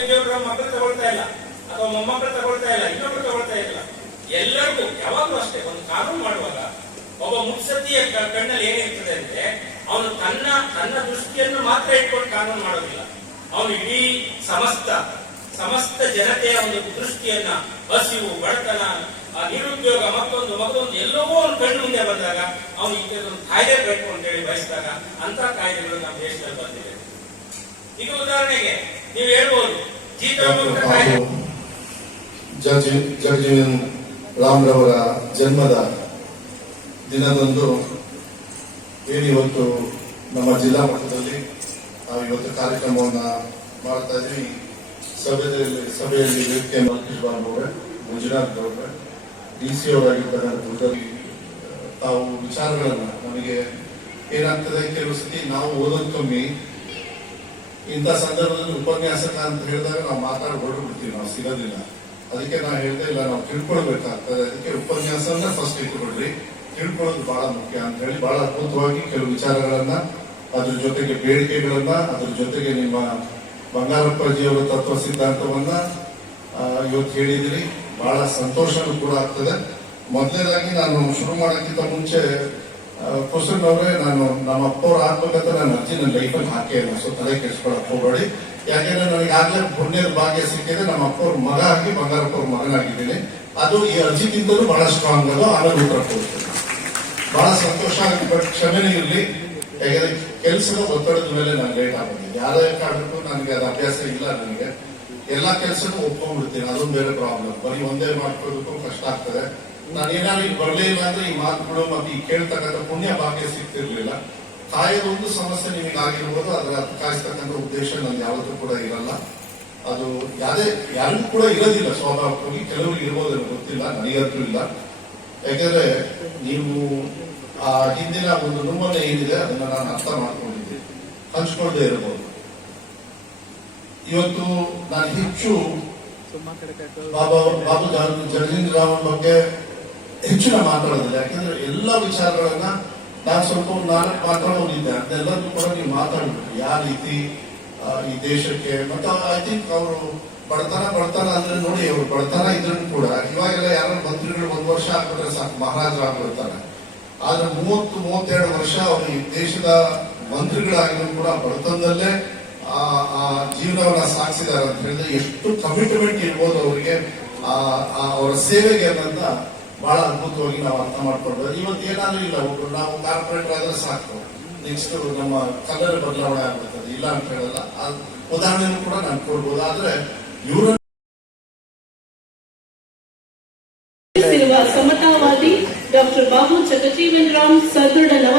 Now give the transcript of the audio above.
ಮಕ್ಕಳು ತಗೊಳ್ತಾ ಇಲ್ಲ. ಅಥವಾ ಮೊಮ್ಮಕ್ಕಳು ತಗೊಳ್ತಾ ಇಲ್ಲ, ಇನ್ನೊಬ್ರು ತಗೊಳ್ತಾ ಇಲ್ಲ. ಎಲ್ಲರಿಗೂ ಯಾವಾಗಲೂ ಅಷ್ಟೇ, ಒಂದು ಕಾನೂನು ಮಾಡುವಾಗ ಒಬ್ಬ ಮುತ್ಸದ್ದಿಯ ಕ- ಕಣ್ಣಲ್ಲಿ ಏನಿರ್ತದೆ ಅಂದ್ರೆ, ಅವನು ತನ್ನ ತನ್ನ ದೃಷ್ಟಿಯನ್ನು ಮಾತ್ರ ಇಟ್ಕೊಂಡು ಕಾನೂನು ಮಾಡೋದಿಲ್ಲ. ಅವನು ಇಡೀ ಸಮಸ್ತ ಸಮಸ್ತ ಜನತೆಯ ಒಂದು ದೃಷ್ಟಿಯನ್ನ, ಹಸಿವು, ಬಡತನ ನಿರುದ್ಯೋಗ, ಮತ್ತೊಂದು ಮತ್ತೊಂದು ಎಲ್ಲವೂ ಒಂದು ಕಣ್ಣು ಮುಂದೆ ಬಂದಾಗ ಅವನು ಒಂದು ಕಾಯ್ದೆ ಬೇಕು ಅಂತ ಹೇಳಿ ಬಯಸಿದಾಗ ಅಂತ ಕಾಯ್ದೆಗಳು ನಮ್ಮ ದೇಶದಲ್ಲಿ ಬಂದಿದೆ ಈಗ ಉದಾಹರಣೆಗೆ, ನೀವು ಹೇಳ್ಬೋದು ಬಾಬು ಜಡ್ಜ್ ಜಗಜೀವನ್ ರಾಮ್ರವರ ಜನ್ಮದ ದಿನದಂದು ಏನಿವತ್ತು ನಮ್ಮ ಜಿಲ್ಲಾ ಮಟ್ಟದಲ್ಲಿ ನಾವು ಇವತ್ತು ಕಾರ್ಯಕ್ರಮವನ್ನು ಮಾಡ್ತಾ ಇದ್ವಿ. ಸಭೆಯಲ್ಲಿ ಸಭೆಯಲ್ಲಿ ವೇದಿಕೆ ಅವರೇ ಗುಜರಾತ್ ಅವರೇ ಡಿ ಸಿ ಅವರಾಗಿರ್ತಕ್ಕಂಥ ತಾವು ವಿಚಾರಗಳನ್ನು ನಮಗೆ ಏನಾಗ್ತದೆ ಕೆಲವು ಸತಿ ನಾವು ಓದೋದು ಕಮ್ಮಿ ಇಂಥ ಸಂದರ್ಭದಲ್ಲಿ ಉಪನ್ಯಾಸಕ ಅಂತ ಹೇಳಿದಾಗ ನಾವು ಮಾತಾಡಿ ಹೊರಡ್ಬಿಡ್ತೀವಿ ನಾವು ಸಿಗೋದಿಲ್ಲ. ಅದಕ್ಕೆ ನಾವು ಹೇಳ್ದೆ ಇಲ್ಲ, ನಾವು ತಿಳ್ಕೊಳ್ಬೇಕಾಗ್ತದೆ. ಅದಕ್ಕೆ ಉಪನ್ಯಾಸವನ್ನ ಫಸ್ಟ್ ಇಟ್ಕೊಳ್ರಿ ತಿಳ್ಕೊಳ್ಳೋದು ಬಹಳ ಮುಖ್ಯ ಅಂತ ಹೇಳಿ ಬಹಳ ಅದ್ಭುತವಾಗಿ ಕೆಲವು ವಿಚಾರಗಳನ್ನ, ಅದ್ರ ಜೊತೆಗೆ ಬೇಡಿಕೆಗಳನ್ನ, ಅದ್ರ ಜೊತೆಗೆ ನಿಮ್ಮ ಬಂಗಾರಪ್ಪ ಜಿಯವರ ತತ್ವ ಸಿದ್ಧಾಂತವನ್ನ ಇವತ್ತು ಹೇಳಿದಿರಿ. ಬಹಳ ಸಂತೋಷನೂ ಕೂಡ ಆಗ್ತದೆ. ಮೊದಲನೇದಾಗಿ ನಾನು ಶುರು ಮಾಡೋಕ್ಕಿಂತ ಮುಂಚೆ ಕ್ವಶನ್ ಅವರೇ, ನಾನು ನಮ್ಮ ಅಪ್ಪವ್ರು ಆಗ್ಬೇಕಂತ ನಾನು ಅಜ್ಜಿ ನನ್ನ ಲೈಫಲ್ಲಿ ಹಾಕೇ ಇಲ್ಲ ಸೊ ತಲೆ ಕೆಡ್ಸ್ಕೊಳಕ್ ಹೋಗಬೇಡಿ. ಯಾಕೆಂದ್ರೆ ನನಗೆ ಆಗ್ಲೇ ಪುಣ್ಯದ ಭಾಗ್ಯ ಸಿಕ್ಕಿದೆ. ನಮ್ಮ ಅಪ್ಪವ್ರ ಮಗ ಆಗಿ ಬಂಗಾರಪ್ಪವ್ರ ಮಗನಾಗಿದ್ದೀನಿ. ಅದು ಈ ಅರ್ಜಿಗಿಂತಲೂ ಬಹಳ ಸ್ಟ್ರಾಂಗ್ ಅದು. ಆಮೇಲೆ ಉತ್ತರ ಕೊಡ್ತೀನಿ ಬಹಳ ಸಂತೋಷ ಆಗುತ್ತೆ. ಬಟ್ ಕ್ಷಮೆನೇ ಇರಲಿ. ಯಾಕಂದ್ರೆ ಕೆಲಸದ ಒತ್ತಡದ ಮೇಲೆ ನಾನು ಲೇಟ್ ಆಗ್ತೀನಿ ಯಾರೇ ಕಾರಣಕ್ಕೂ ನನಗೆ ಅದು ಅಭ್ಯಾಸ ಇಲ್ಲ ನನಗೆ. ಎಲ್ಲಾ ಕೆಲಸನೂ ಒಪ್ಕೊಂಡ್ಬಿಡ್ತೀನಿ. ಅದೊಂದು ಬೇರೆ ಪ್ರಾಬ್ಲಮ್ ಬರೀ ಒಂದೇ ಮಾಡ್ಕೊಳ್ಳೋದಕ್ಕೂ ಕಷ್ಟ ಆಗ್ತದೆ. ನಾನು ಏನಾದ್ರು ಈಗ ಬರಲೇ ಇಲ್ಲ ಅಂದ್ರೆ ಈ ಮಾತುಗಳು ಮತ್ತೆ ಈ ಕೇಳ್ತಕ್ಕಂಥ ಪುಣ್ಯ ಭಾಗ್ಯ ಸಿಗ್ತಿರ್ಲಿಲ್ಲ. ಕಾಯದ ಒಂದು ಸಮಸ್ಯೆ ನಿಮಗೆ ಆಗಿರ್ಬೋದು ಅದರ ಕಾಯಿಸ್ತಕ್ಕಂಥ ಉದ್ದೇಶ ನನ್ಗೆ ಯಾವತ್ತೂ ಕೂಡ ಇರಲ್ಲ. ಅದು ಯಾರೇ ಯಾರಿಗೂ ಕೂಡ ಇರೋದಿಲ್ಲ ಸ್ವಾಭಾವಿಕವಾಗಿ ಕೆಲವರು ಇರ್ಬೋದು ಗೊತ್ತಿಲ್ಲ ನನಗಂತೂ ಇಲ್ಲ. ಯಾಕಂದ್ರೆ ನೀವು ಆ ಹಿಂದಿನ ಒಂದು ನೋವನ್ನ ಏನಿದೆ ಅದನ್ನ ನಾನು ಅರ್ಥ ಮಾಡ್ಕೊಂಡಿದ್ದೆ. ಹಂಚ್ಕೊಳ್ಳದೆ ಇರಬಹುದು ಇವತ್ತು ನಾನು ಹೆಚ್ಚು ಬಾಬಾ ಬಾಬು ಜಗಜೀಂದ್ರ ರಾವ್ ಬಗ್ಗೆ ಹೆಚ್ಚು ನಾನು ಮಾತಾಡೋದಿಲ್ಲ ಯಾಕಂದ್ರೆ ಎಲ್ಲ ವಿಚಾರಗಳನ್ನ ನಾನು ಸ್ವಲ್ಪ ನಾಲ್ಕು ಮಾತಾಡೋದಿದ್ದೆ ಅದನ್ನೆಲ್ಲದೂ ಕೂಡ ನೀವು ಮಾತಾಡಬೇಕು. ಯಾವ ರೀತಿ ಈ ದೇಶಕ್ಕೆ, ಮತ್ತೆ ಐ ಥಿಂಕ್ ಅವರು ಬಡತನ ಬಡತನ ಅಂದ್ರೆ ನೋಡಿ, ಅವರು ಬಡತನ ಇದ್ರೂ ಕೂಡ ಇವಾಗೆಲ್ಲ ಯಾರು ಮಂತ್ರಿಗಳು ಒಂದು ವರ್ಷ ಹಾಕಿದ್ರೆ ಸಾಕು, ಮಹಾರಾಜರು ಆಗ್ಬಿಡ್ತಾರೆ. ಆದ್ರೆ ಮೂವತ್ತು, ಮೂವತ್ತೆರಡು ವರ್ಷ ಅವರು ಈ ದೇಶದ ಮಂತ್ರಿಗಳಾಗಿದ್ರು ಕೂಡ ಬಡತನದಲ್ಲೇ, ಆ ಆ ಜೀವನವನ್ನ ಸಾಗಿಸಿದ್ದಾರೆ ಅಂತ ಹೇಳಿದ್ರೆ ಎಷ್ಟು ಕಮಿಟ್ಮೆಂಟ್ ಇರ್ಬೋದು ಅವರಿಗೆ, ಆ ಆ, ಅವರ ಸೇವೆಗೆ ಅನ್ನೋದನ್ನ ಬಹಳ ಅದ್ಭುತವಾಗಿ ನಾವು ಅರ್ಥ ಮಾಡ್ಕೊಳ್ಬೋದು ಇವತ್ತು ಏನಾದ್ರೂ ಇಲ್ಲ, ಒಬ್ರು ನಾವು ಕಾರ್ಪೊರೇಟರ್ ಆದ್ರೆ ಸಾಕು. ನೆಕ್ಸ್ಟ್ ನಮ್ಮ ಕಲರ್ ಬದಲಾವಣೆ ಆಗ್ಬಿಡ್ತದೆ. ಇಲ್ಲ ಅಂತ ಹೇಳಲ್ಲ. ಆ ಉದಾಹರಣೆನೂ ಕೂಡ ನಾನು ಕೊಡ್ಬೋದು. ಆದ್ರೆ ಇವರು ಸಮತಾವಾದಿ ಡಾಕ್ಟರ್ ಬಾಬು ಜಗಜೀವನ್ ರಾಮ್ ಸದೃಢ ನವ